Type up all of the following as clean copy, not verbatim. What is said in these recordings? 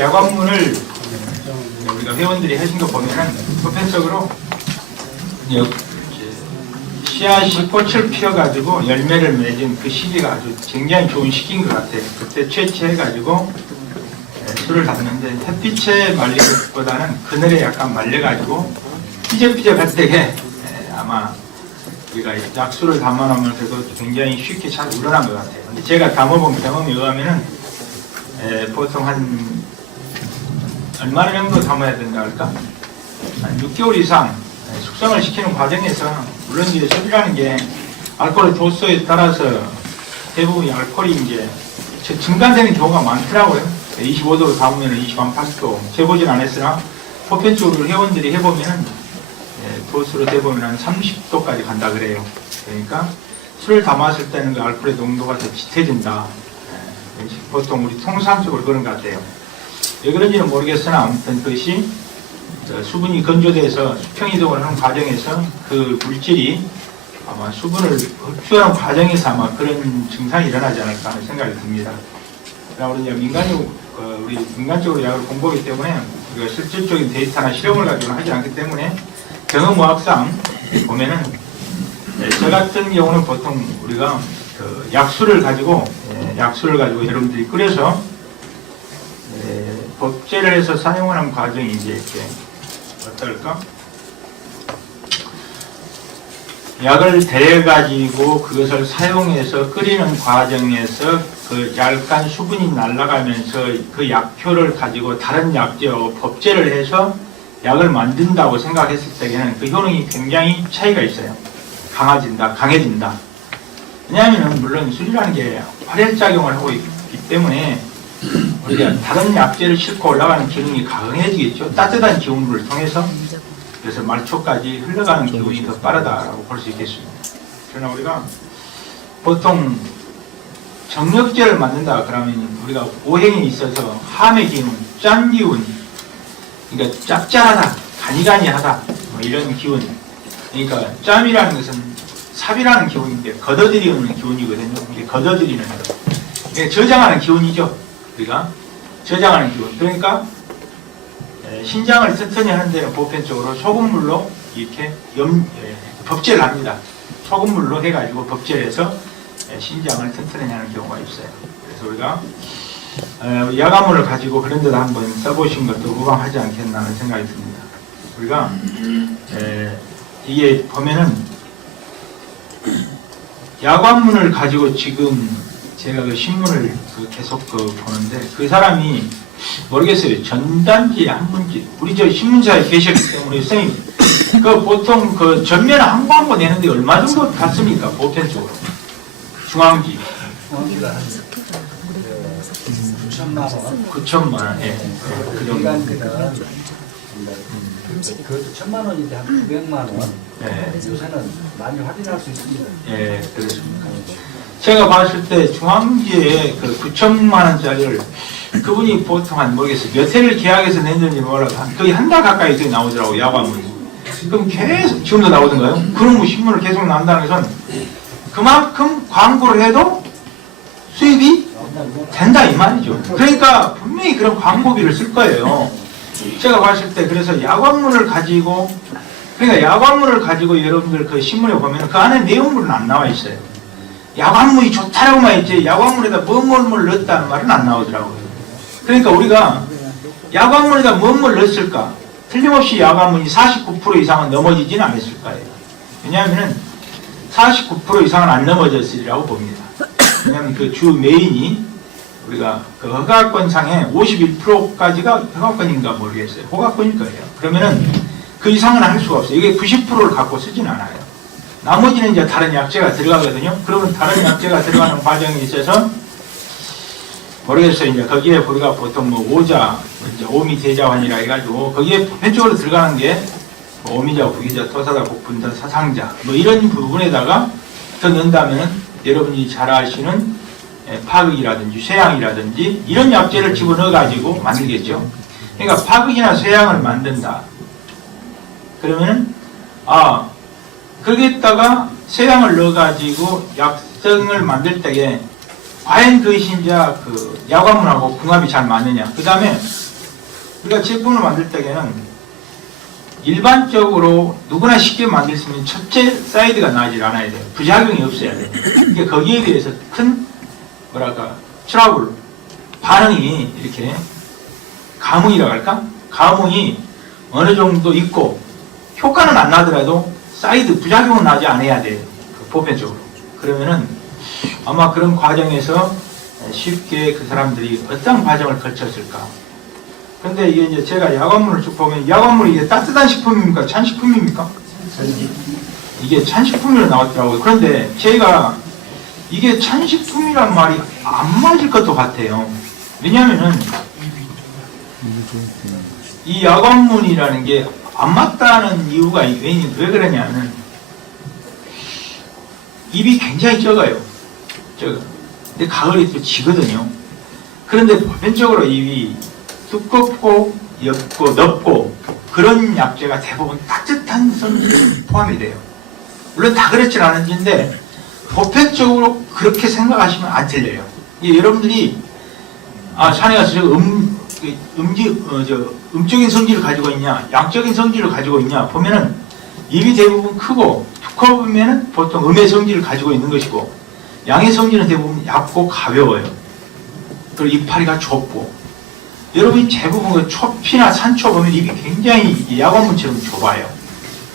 야관문을 우리가 회원들이 하신 거 보면은 보편적으로 씨앗이 꽃을 피워가지고 열매를 맺은 그 시기가 아주 굉장히 좋은 시기인 것 같아요. 그때 채취해가지고 술을 담는데 햇빛에 말린 것보다는 그늘에 약간 말려가지고 삐적삐적할 때에 아마 우리가 약수를 담아놓으면서도 굉장히 쉽게 잘 우러난 것 같아요. 근데 제가 담아본 경험에 의하면은 보통 한 얼마나 정도 담아야 된다 할까? 한 6개월 이상 숙성을 시키는 과정에서 물론 이제 술이라는 게 알코올 도수에 따라서 대부분 알코올이 이제 증가되는 경우가 많더라고요. 25도로 담으면 28도 재보진 않았으나 보편적으로 회원들이 해보면 도수로 재보면 한 30도까지 간다 그래요. 그러니까 술을 담았을 때는 그 알코올의 농도가 더 짙어진다. 보통 우리 통상적으로 그런 것 같아요. 왜 그런지는 모르겠으나 아무튼 그것이 수분이 건조돼서 수평이동을 하는 과정에서 그 물질이 아마 수분을 흡수하는 과정에서 아마 그런 증상이 일어나지 않을까 하는 생각이 듭니다. 우리 민간적으로 약을 공부하기 때문에 실질적인 데이터나 실험을 가지고 하지 않기 때문에 경험의학상 보면은 저 같은 경우는 보통 우리가 그 약수를 가지고 여러분들이 끓여서 법제를 해서 사용하는 과정이 이제 이렇게 어떨까? 약을 데려가지고 그것을 사용해서 끓이는 과정에서 그 약간 수분이 날아가면서 그 약효를 가지고 다른 약재와 법제를 해서 약을 만든다고 생각했을 때에는 그 효능이 굉장히 차이가 있어요. 강해진다. 왜냐하면 물론 술이라는 게 활혈작용을 하고 있기 때문에 우리가 다른 약재를 싣고 올라가는 기능이 강해지겠죠. 따뜻한 기운을 통해서. 그래서 말초까지 흘러가는 기운이 더 빠르다라고 볼 수 있겠습니다. 그러나 우리가 보통 정력제를 만든다 그러면 우리가 오행이 있어서 함의 기운, 짠 기운, 그러니까 짭짤하다, 가니가니하다 뭐 이런 기운. 그러니까 짬이라는 것은 삽이라는 기운인데 걷어들이는 기운이거든요. 이게 걷어들이는 것. 그러니까 저장하는 기운이죠. 우리가 저장하는 기운. 그러니까 신장을 튼튼히 하는 데는 보편적으로 소금물로 이렇게 법제를 합니다. 소금물로 해가지고 법제를 해서 신장을 튼튼히 하는 경우가 있어요. 그래서 우리가 야간물을 가지고 그런 데다 한번 써보신 것도 무방하지 않겠나 하는 생각이 듭니다. 우리가 이게 보면은 야관문을 가지고 지금 제가 그 신문을 계속 보는데 그 사람이 모르겠어요. 전단지 한 문지 우리 저 신문사에 계셨기 때문에 선생님 그 보통 그 전면 한 광고 내는데 얼마 정도 받습니까? 보편적으로 중앙지 9천만 원. 예. 그 정도. 그것도 1,000만 원인데 한 900만 원. 네. 요새는 많이 할인할 수 있습니다. 예, 그렇습니까. 제가 봤을 때 중앙지에 그 9천만 원짜리를 그분이 보통 한 모르겠어요. 몇 회를 계약해서 냈는지 몰라도 거의 한 달 가까이 나오더라고, 야관문이. 그럼 계속, 지금도 나오던가요? 그런 뭐 신문을 계속 나온다는 것은 그만큼 광고를 해도 수입이 된다 이 말이죠. 그러니까 분명히 그런 광고비를 쓸 거예요. 제가 봤을 때 그래서 야관문을 가지고 그러니까 야관문을 가지고 여러분들 그 신문에 보면 그 안에 내용물은 안 나와 있어요. 야관문이 좋다라고만 있지 야관문에다 뭐뭘 넣었다는 말은 안 나오더라고요. 그러니까 우리가 야관문에다 뭘 넣었을까? 틀림없이 야관문이 49% 이상은 넘어지지는 않았을 거예요. 왜냐하면 49% 이상은 안 넘어졌으리라고 봅니다. 왜냐하면 그 주 메인이 우리가 그 허가권상에 51%까지가 허가권인가 모르겠어요. 허가권일 거예요. 그러면은 그 이상은 할 수가 없어요. 이게 90%를 갖고 쓰진 않아요. 나머지는 이제 다른 약재가 들어가거든요. 그러면 다른 약재가 들어가는 과정에 있어서 모르겠어요. 이제 거기에 우리가 보통 뭐 오자, 이제 오미대자환이라 해가지고 거기에 보편적으로 들어가는 게 뭐 오미자, 부기자, 토사자, 복분자, 사상자 뭐 이런 부분에다가 더 넣는다면 여러분이 잘 아시는 파극이라든지 쇠향이라든지 이런 약재를 집어넣어 가지고 만들겠죠. 그러니까 파극이나 쇠향을 만든다. 그러면은 거기에다가 쇠향을 넣어 가지고 약성을 만들 때에 과연 그것이 이제 그 야관문하고 궁합이 잘 맞느냐. 그 다음에 우리가 제품을 만들 때에는 일반적으로 누구나 쉽게 만들 수 있는 첫째 사이드가 나지 않아야 돼요. 부작용이 없어야 돼요. 그러니까 거기에 대해서 큰 뭐랄까 트러블 반응이 이렇게 감흥이라고 할까? 감흥이 어느 정도 있고 효과는 안 나더라도 사이드 부작용은 나지 않아야 돼요. 보편적으로. 그러면은 아마 그런 과정에서 쉽게 그 사람들이 어떤 과정을 거쳤을까? 근데 이게 이제 제가 야광물을 쭉 보면 야광물이 이게 따뜻한 식품입니까? 찬 식품입니까? 이게 찬 식품으로 나왔더라고요. 그런데 제가 이게 찬 식품이란 말이 안 맞을 것도 같아요. 왜냐면은 이 야광물이라는 게 안 맞다는 이유가 왜 그러냐면 입이 굉장히 적어요. 근데 가을이 또 지거든요. 그런데 보편적으로 입이 두껍고 옅고 넓고 그런 약재가 대부분 따뜻한 성질이 포함이 돼요. 물론 다 그렇진 않은데 보편적으로 그렇게 생각하시면 안 틀려요. 이게 여러분들이 산에 가서 음적인 성질을 가지고 있냐, 양적인 성질을 가지고 있냐 보면은 입이 대부분 크고 두꺼우면은 보통 음의 성질을 가지고 있는 것이고 양의 성질은 대부분 얇고 가벼워요. 그리고 이파리가 좁고 여러분이 대부분 그 초피나 산초 보면 입이 굉장히 야광물처럼 좁아요.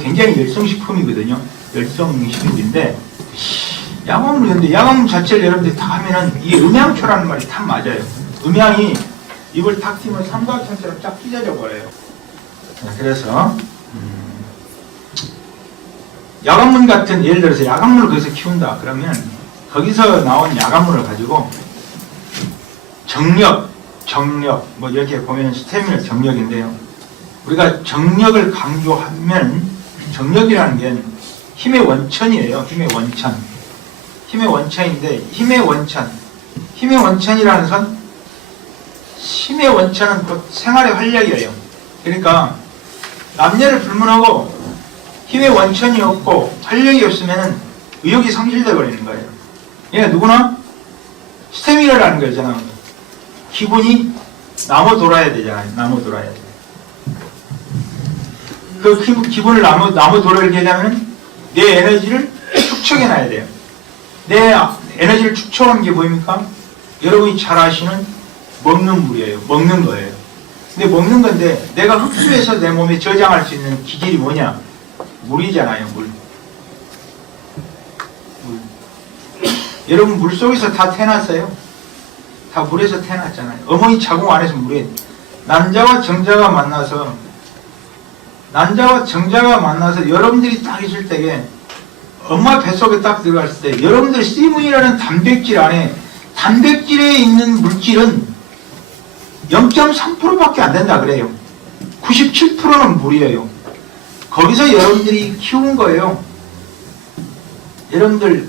굉장히 열성식품이거든요. 열성식품인데 야광물인데 야광물 자체를 여러분들이 다 하면은 이게 음양초라는 말이 딱 맞아요. 음양이 입을 탁 튀면 삼각형처럼 쫙 찢어져 버려요. 그래서 야광물 같은 예를 들어서 야광물을 거기서 키운다 그러면 거기서 나온 야광물을 가지고 정력 뭐 이렇게 보면 스태미나 정력인데요. 우리가 정력을 강조하면 정력이라는 게 힘의 원천이에요. 힘의 원천인데 힘의 원천이라는 건 힘의 원천은 곧 생활의 활력이에요. 그러니까 남녀를 불문하고 힘의 원천이 없고 활력이 없으면 의욕이 상실돼 버리는 거예요. 그러니까 누구나 스태미나라는 거잖아. 기분이 나무 돌아야 되잖아요. 나무 돌아야 돼. 그 기분을 나무 돌아게 하려면 내 에너지를 축적해 놔야 돼요. 내 에너지를 축적하는 게 뭐입니까? 여러분이 잘 아시는 먹는 물이에요. 먹는 거예요. 근데 먹는 건데 내가 흡수해서 내 몸에 저장할 수 있는 기질이 뭐냐? 물이잖아요. 물. 여러분 물 속에서 다 태어났어요. 다 물에서 태어났잖아요. 어머니 자궁 안에서 물에 난자와 정자가 만나서 여러분들이 딱 있을 때에 엄마 뱃속에 딱 들어갔을 때 여러분들 씨문이라는 단백질 안에 단백질에 있는 물질은 0.3%밖에 안 된다 그래요. 97%는 물이에요. 거기서 여러분들이 키운 거예요. 여러분들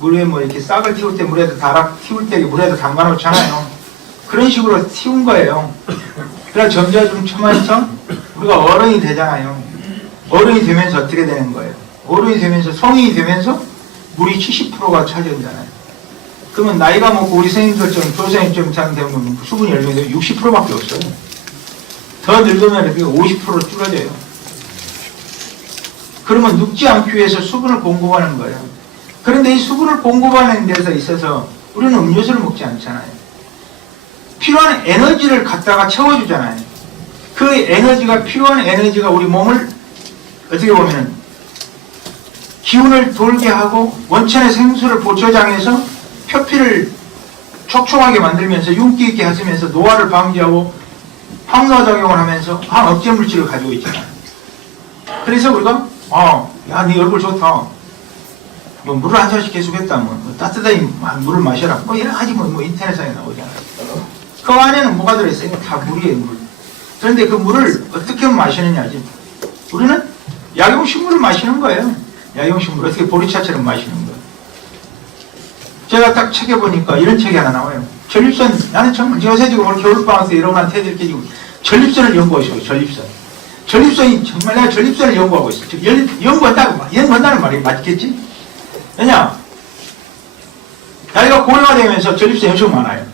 물에 이렇게 싹을 틔울 때 물에도 키울 때 물에도 담가 놓잖아요. 그런 식으로 틔운 거예요. 그래서 점점 처마에서 우리가 어른이 되잖아요. 어른이 되면서 어떻게 되는 거예요? 어른이 되면서 성인이 되면서 물이 70%가 차지한잖아요. 그러면 나이가 먹고 우리 선생님들처럼 교수님처럼 되면 수분이 열리면 60%밖에 없어요. 더 늙으면 50% 줄어져요. 그러면 눕지 않기 위해서 수분을 공급하는 거예요. 그런데 이 수분을 공급하는 데서 있어서 우리는 음료수를 먹지 않잖아요. 필요한 에너지를 갖다가 채워주잖아요. 그 에너지가 필요한 에너지가 우리 몸을 어떻게 보면 기운을 돌게 하고 원천의 생수를 저장해서 표피를 촉촉하게 만들면서 윤기 있게 하시면서 노화를 방지하고 항노작용을 하면서 항억제 물질을 가지고 있잖아요. 그래서 우리가 야, 네 얼굴 좋다. 뭐 물을 한 잔씩 계속 했다. 따뜻하게 물을 마셔라. 여러 가지 인터넷상에 나오잖아요. 그 안에는 뭐가 들어있어요? 다 물이에요, 물. 그런데 그 물을 어떻게 마시느냐지. 우리는 약용식물을 마시는 거예요. 약용식물. 어떻게 보리차처럼 마시는 거예요. 제가 딱 책에 보니까 이런 책이 하나 나와요. 전립선, 나는 정말 요새 지금 오늘 겨울방학 때 이런 거 한테 이렇게 지금 전립선을 연구하고 있어요. 전립선이 정말 내가 전립선을 연구하고 있어요. 연구한다는 말이 맞겠지? 왜냐? 나이가 고령화 되면서 전립선이 엄청 많아요.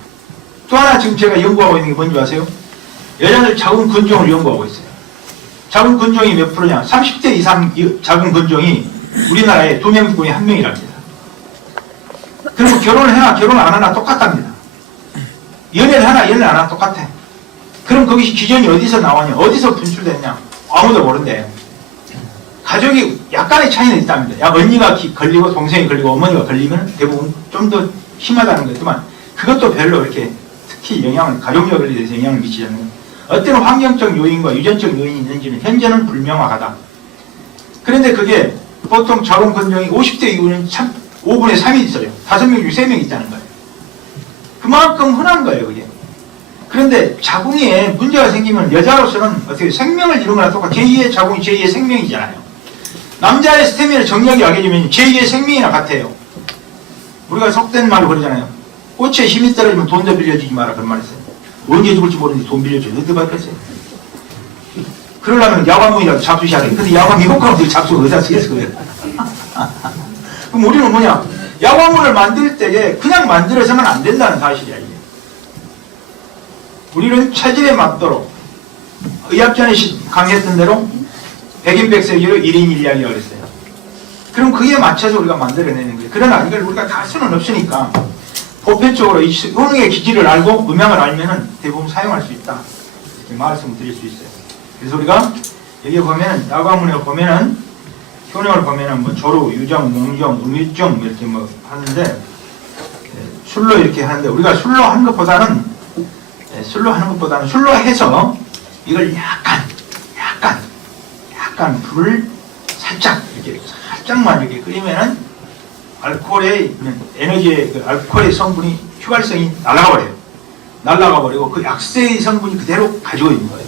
또 하나 지금 제가 연구하고 있는 게 뭔지 아세요? 여자들 자궁 근종을 연구하고 있어요. 자궁 근종이 몇 프로냐? 30대 이상 자궁 근종이 우리나라에 2명 중에 1명이랍니다. 그리고 결혼을 해나 결혼 안 하나 똑같답니다. 연애를 하나 연애 안 하나 똑같아. 그럼 거기 기전이 어디서 나왔냐? 어디서 분출됐냐? 아무도 모른대. 가족이 약간의 차이는 있답니다. 야, 언니가 걸리고 동생이 걸리고 어머니가 걸리면 대부분 좀 더 심하다는 거지만 그것도 별로 이렇게 특히 영향을 가족력에 대해서 영향을 미치지 않는 어떤 환경적 요인과 유전적 요인이 있는지는 현재는 불명확하다. 그런데 그게 보통 자궁 근종이 50대 이후는 참 5분의 3이 있어요. 5명 중 3명 있다는 거예요. 그만큼 흔한 거예요, 그게. 그런데 자궁에 문제가 생기면 여자로서는 어떻게 생명을 이룬 거나 똑같아. 제2의 자궁이 제2의 생명이잖아요. 남자의 스테미를 정력이 약해지면 제2의 생명이나 같아요. 우리가 속된 말로 그러잖아요. 꽃에 힘이 떨어지면 돈 더 빌려주지 마라. 그런 말 있어요. 언제 죽을지 모르는데 돈 빌려줘. 어디 받겠어요? 그러려면 야광문이라도 잡수셔야 돼. 근데 야광이 효과가 없이 잡수가 어디다 쓰겠어. 그럼 우리는 뭐냐? 야광문을 만들 때에 그냥 만들어서는 안 된다는 사실이야, 이게. 우리는 체질에 맞도록 의학전에 강했던 대로 백인백색으로 1인 1약이라고 그랬어요. 그럼 그에 맞춰서 우리가 만들어내는 거예요. 그러나 이걸 우리가 다 수는 없으니까 보편적으로 이 효능의 기질을 알고 음향을 알면은 대부분 사용할 수 있다. 이렇게 말씀을 드릴 수 있어요. 그래서 우리가 여기 보면은 야광문에 보면은 효능을 보면은 뭐 조루, 유정, 몽정, 음유정 이렇게 뭐 하는데 술로 이렇게 하는데 우리가 술로 하는 것보다는 술로 해서 이걸 약간 불을 살짝만 이렇게 끓이면은 알코올의 있는 에너지의 그 알코올의 성분이 휘발성이 날아가 버리고 그 약세의 성분이 그대로 가지고 있는 거예요.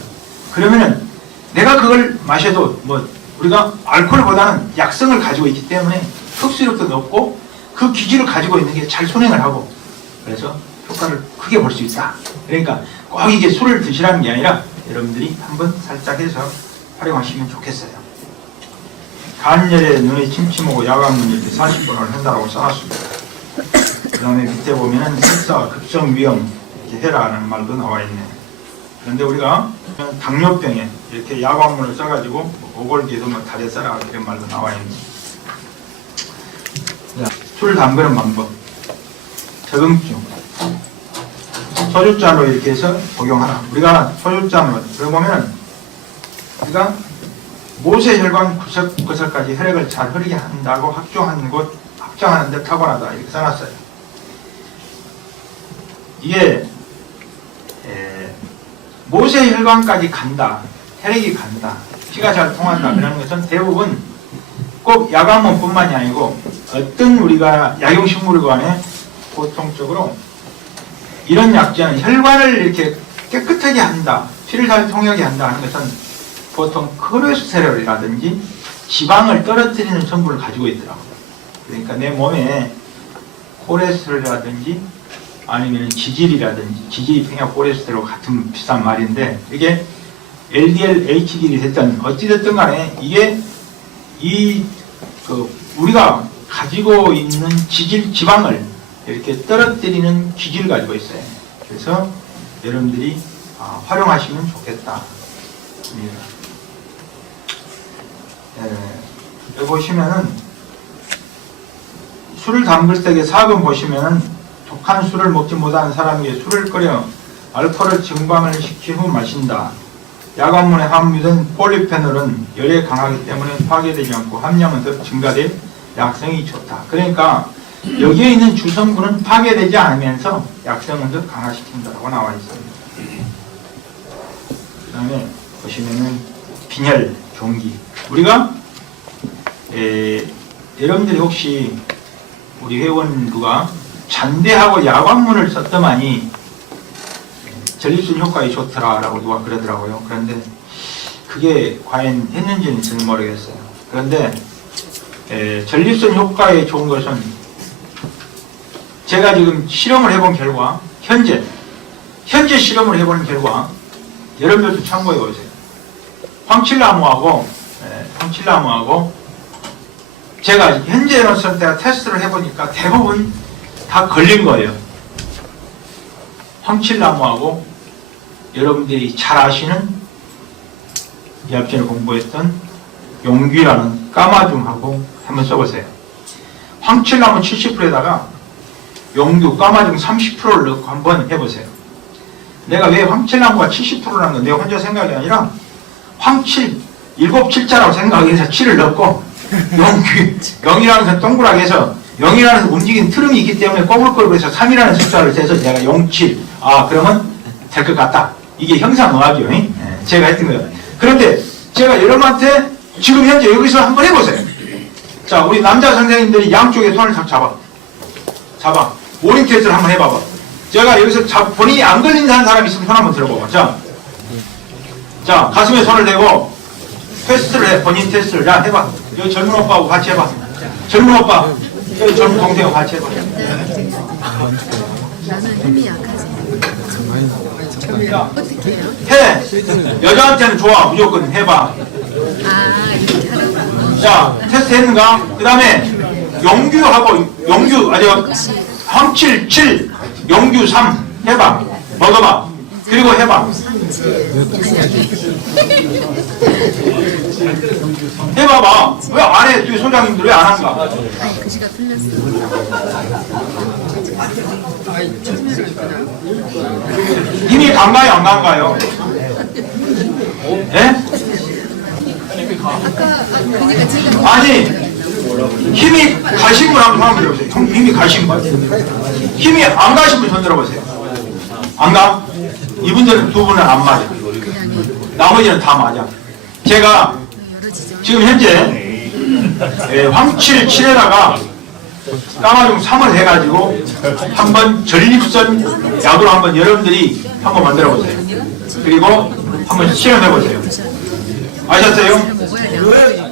그러면은 내가 그걸 마셔도 뭐 우리가 알코올보다는 약성을 가지고 있기 때문에 흡수력도 높고 그 기질을 가지고 있는 게 잘 손행을 하고 그래서 효과를 크게 볼 수 있다. 그러니까 꼭 이게 술을 드시라는 게 아니라 여러분들이 한번 살짝 해서 활용하시면 좋겠어요. 간열에 눈에 침침 오고 야광문 이렇게 40분을 한다고 써놨습니다. 그 다음에 밑에 보면은 설사 급성 위험 이렇게 해라는 말도 나와 있네요. 그런데 우리가 당뇨병에 이렇게 야광문을 써가지고 오골기에도 뭐 달에 써라 이런 말도 나와 있네요. 술 담그는 방법. 적응증. 소주잔으로 이렇게 해서 복용하라. 우리가 소주잔으로 들어보면 우리가 모세혈관 구석까지 혈액을 잘 흐르게 한다고 확정하는 데 타고나다 이렇게 써놨어요. 이게 모세혈관까지 간다, 혈액이 간다, 피가 잘 통한다 이런 것은 대부분 꼭 야광문뿐만이 아니고 어떤 우리가 약용식물관에 보통적으로 이런 약재는 혈관을 이렇게 깨끗하게 한다, 피를 잘 통하게 한다 하는 것은 보통 콜레스테롤이라든지 지방을 떨어뜨리는 성분을 가지고 있더라고요. 그러니까 내 몸에 콜레스테롤이라든지 아니면 지질이 평양 콜레스테롤 같은 비슷한 말인데 이게 LDL, HDL이 됐든 어찌됐든 간에 이게 우리가 가지고 있는 지방을 이렇게 떨어뜨리는 기질을 가지고 있어요. 그래서 여러분들이 활용하시면 좋겠다. 여기 보시면은 술을 담글 때에 4번 보시면은 독한 술을 먹지 못하는 사람에게 술을 끓여 알코올을 증방을 시킨 후 마신다. 야광문에 함유된 폴리페놀은 열에 강하기 때문에 파괴되지 않고 함량은 더 증가돼 약성이 좋다. 그러니까 여기에 있는 주성분은 파괴되지 않으면서 약성은 더 강화시킨다고 나와 있습니다. 그 다음에 보시면은 빈혈, 종기. 우리가 여러분들이 혹시 우리 회원 누가 잔대하고 야광문을 썼더만이 전립선 효과에 좋더라라고 누가 그러더라고요. 그런데 그게 과연 했는지는 저는 모르겠어요. 그런데 전립선 효과에 좋은 것은 제가 지금 실험을 해본 결과 현재 실험을 해본 결과 여러분들도 참고해 보세요. 황칠나무하고 제가 현재로서 내가 테스트를 해보니까 대부분 다 걸린 거예요. 황칠나무하고 여러분들이 잘 아시는 이합전에 공부했던 용귀라는 까마중하고 한번 써보세요. 황칠나무 70%에다가 용규 까마중 30%를 넣고 한번 해보세요. 내가 왜 황칠나무가 70%라는 건 내가 혼자 생각이 아니라 황칠, 7칠자라고 생각해서 7을 넣고 용규, 0이라는 건 동그랗게 해서 0이라는 움직이는 트름이 있기 때문에 꼬불꼬불 해서 3이라는 숫자를 대서 내가 07, 그러면 될 것 같다. 이게 형상의학이요. 제가 했던 거예요. 그런데 제가 여러분한테 지금 현재 여기서 한번 해보세요. 자, 우리 남자 선생님들이 양쪽에 손을 딱 잡아. 모닝 테스트를 한번 해봐봐. 제가 여기서 본인이 안 걸린 사람 있으면 손 한번 들어봐봐. 자, 가슴에 손을 대고 테스트를 해. 본인 테스트를. 자, 해봐. 여기 젊은 오빠하고 같이 해봐. 젊은 오빠. 여기 젊은 동생하고 같이 해봐. 나는 힘이 약하지. 자, 어떻게 해요? 해. 여자한테는 좋아. 무조건 해봐. 이렇게 하라고. 자, 테스트 했는가? 그 다음에 황칠 7, 용규 3 해봐. 먹어봐. 그리고 해봐. 해봐봐. 왜 안 해? 뒤에 소장님들 왜 안 한가? 아니, 글씨가 틀렸어. 힘이 강가요, 안 강가요? 예? 그러니까 제가 아니, 힘이 가신 분 한번 손 들어보세요. 힘이 가신 분. 힘이 안 가신 분 손 들어보세요. 안 가? 이분들은 두 분은 안 맞아. 나머지는 다 맞아. 제가 여러 지점. 지금 현재 황칠 7에다가 까마중 3을 해가지고 한번 전립선 약으로 한번 여러분들이 한번 만들어 보세요. 그리고 한번 실험해 보세요. 아셨어요? 먹어야 돼요.